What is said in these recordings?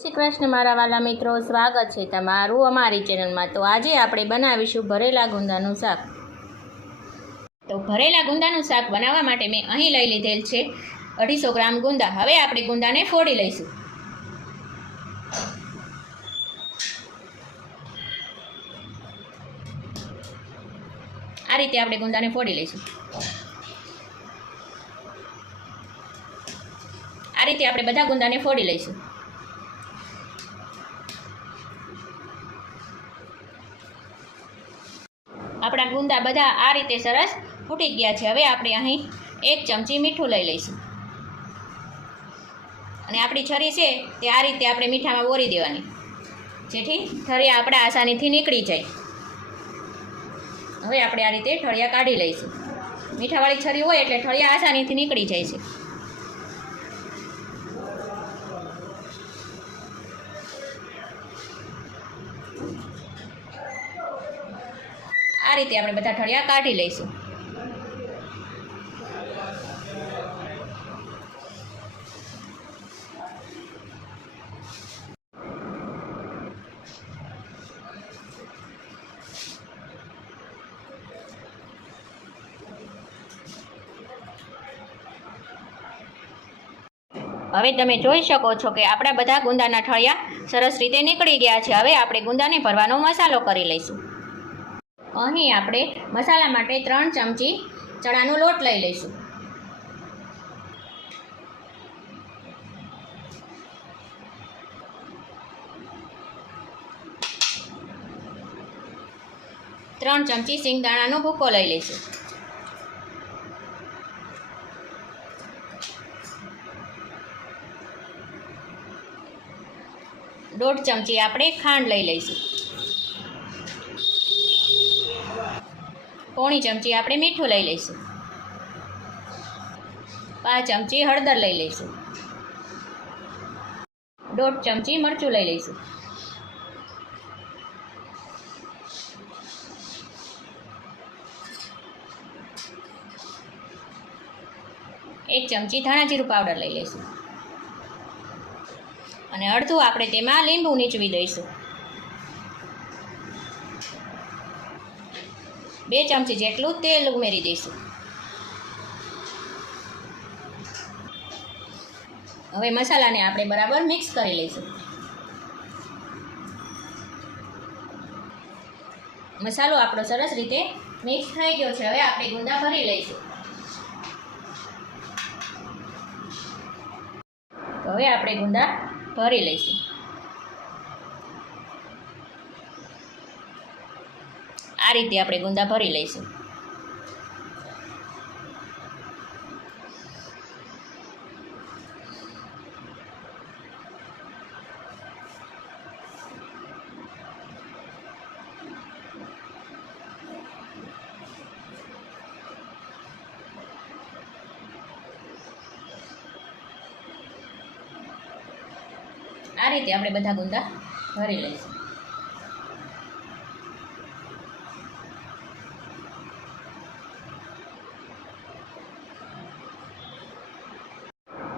શ્રી કૃષ્ણ મારા વાલા મિત્રો, સ્વાગત છે તમારું અમારી ચેનલમાં। તો આજે આપણે બનાવીશું ભરેલા ગુંદાનું શાક। તો ભરેલા ગુંદાનું શાક બનાવવા માટે મેં અહીં લઈ લીધેલ છે 250 ગ્રામ ગુંદા। હવે આપણે ગુંદાને ફોડી લઈશું। આ રીતે આપણે ગુંદાને ફોડી લઈશું। આ રીતે આપણે બધા ગુંદાને ફોડી લઈશું। આપણા ગુંદા બધા આ રીતે સરસ ફૂટી ગયા છે। હવે આપણે અહીં 1 ચમચી મીઠું લઈ લઈશું અને આપણી છરી છે તે આ રીતે આપણે મીઠામાં બોરી દેવાની, જેથી ઠળિયા આપણા આસાનીથી નીકળી જાય। હવે આપણે આ રીતે ઠળિયા કાઢી લઈશું। મીઠાવાળી છરી હોય એટલે ઠળિયા આસાનીથી નીકળી જાય છે। આ રીતે આપણે બધા ઠળિયા કાઢી લઈશું। હવે તમે જોઈ શકો છો કે આપણા બધા ગુંદાના ઠળિયા સરસ રીતે નીકળી ગયા છે। હવે આપણે ગુંદાને ભરવાનો મસાલો કરી લઈશું। અહીં આપણે મસાલા માટે 3 ચમચી ચણાનો લોટ લઈ લઈશું। ત્રણ ચમચી સિંગદાણાનો ભૂકો લઈ લઈશું। 1/2 ચમચી આપણે ખાંડ લઈ લઈશું। 1/4 ચમચી આપણે મીઠું લઈ લઈશું। 5 ચમચી હળદર લઈ લઈશું। 1/2 ચમચી મરચું લઈ લઈશું। એક ચમચી ધાણા જીરું પાવડર લઈ લઈશું અને અડધું આપણે તેમાં લીંબુ નીચવી દઈશું। 2 ચમચી જેટલું તેલ ઉમેરી દઈશું। હવે મસાલાને આપણે બરાબર મિક્સ કરી લઈશું। મસાલો આપણો સરસ રીતે મિક્સ થઈ ગયો છે। હવે આપણે ગુંદા ભરી લઈશું। તો હવે આપણે ગુંદા ભરી લઈશું। આ રીતે આપણે ગુંદા ભરી લઈશું। આ રીતે આપણે બધા ગુંદા ભરી લઈશું।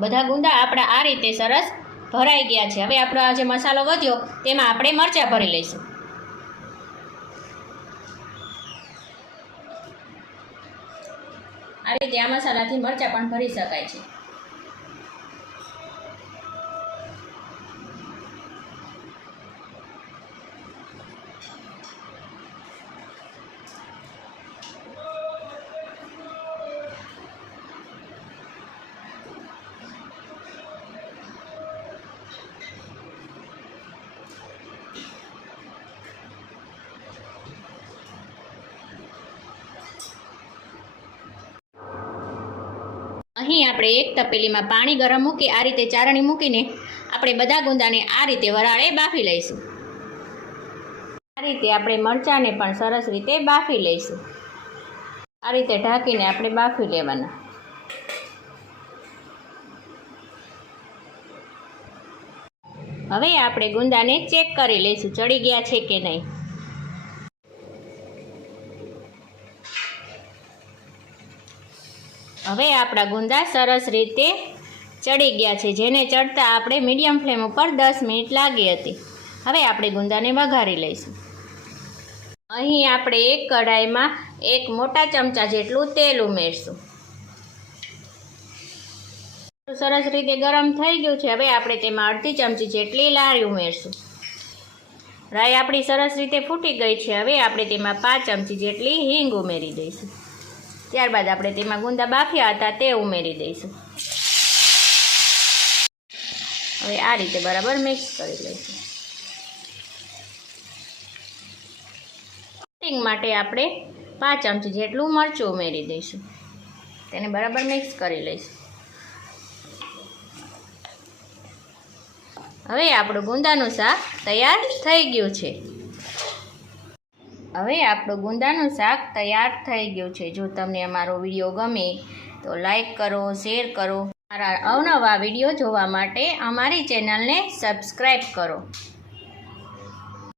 બધા ગુંદા આપણા આ રીતે સરસ ભરાઈ ગયા છે। હવે આપણો આ જે મસાલો વધ્યો તેમાં આપણે મરચાં ભરી લઈશું। આ રીતે આ મસાલાથી મરચાં પણ ભરી શકાય છે। અહીં આપણે એક તપેલીમાં પાણી ગરમ મૂકી આ રીતે ચારણી મૂકીને આપણે બધા ગુંદાને આ રીતે વરાળે બાફી લઈશું। આ રીતે આપણે મરચાંને પણ સરસ રીતે બાફી લઈશું। આ રીતે ઢાંકીને આપણે બાફી લેવાના। હવે આપણે ગુંદાને ચેક કરી લઈશું ચડી ગયા છે કે નહીં। હવે આપણા ગુંદા સરસ રીતે ચડી ગયા છે, જેને ચડતા આપણે મીડિયમ ફ્લેમ ઉપર 10 મિનિટ લાગી હતી. હવે આપણે ગુંદાને વઘારી લઈશું. અહીં આપણે એક કઢાઈમાં 1 મોટા ચમચા જેટલું તેલ ઉમેરશું. સરસ રીતે ગરમ થઈ ગયું છે. હવે આપણે તેમાં અડધી ચમચી જેટલી રાઈ ઉમેરશું. રાઈ આપણી સરસ રીતે ફૂટી ગઈ છે. હવે આપણે તેમાં 5 ચમચી જેટલી હિંગ ઉમેરી દઈશું. ત્યારબાદ આપણે તેમાં ગુંદા બાફ્યા હતા તે ઉમેરી દઈશું. હવે આ રીતે બરાબર મિક્સ કરી લઈશું. કટિંગ માટે આપણે 5 ચમચી જેટલું મરચું ઉમેરી દઈશું. તેને બરાબર મિક્સ કરી લઈશું. હવે આપણું ગુંદાનું શાક તૈયાર થઈ ગયું છે. જો તમને અમારો વિડીયો ગમે તો લાઈક કરો, શેર કરો. મારા અવનવા વિડીયો જોવા માટે અમારી ચેનલને સબસ્ક્રાઈબ કરો.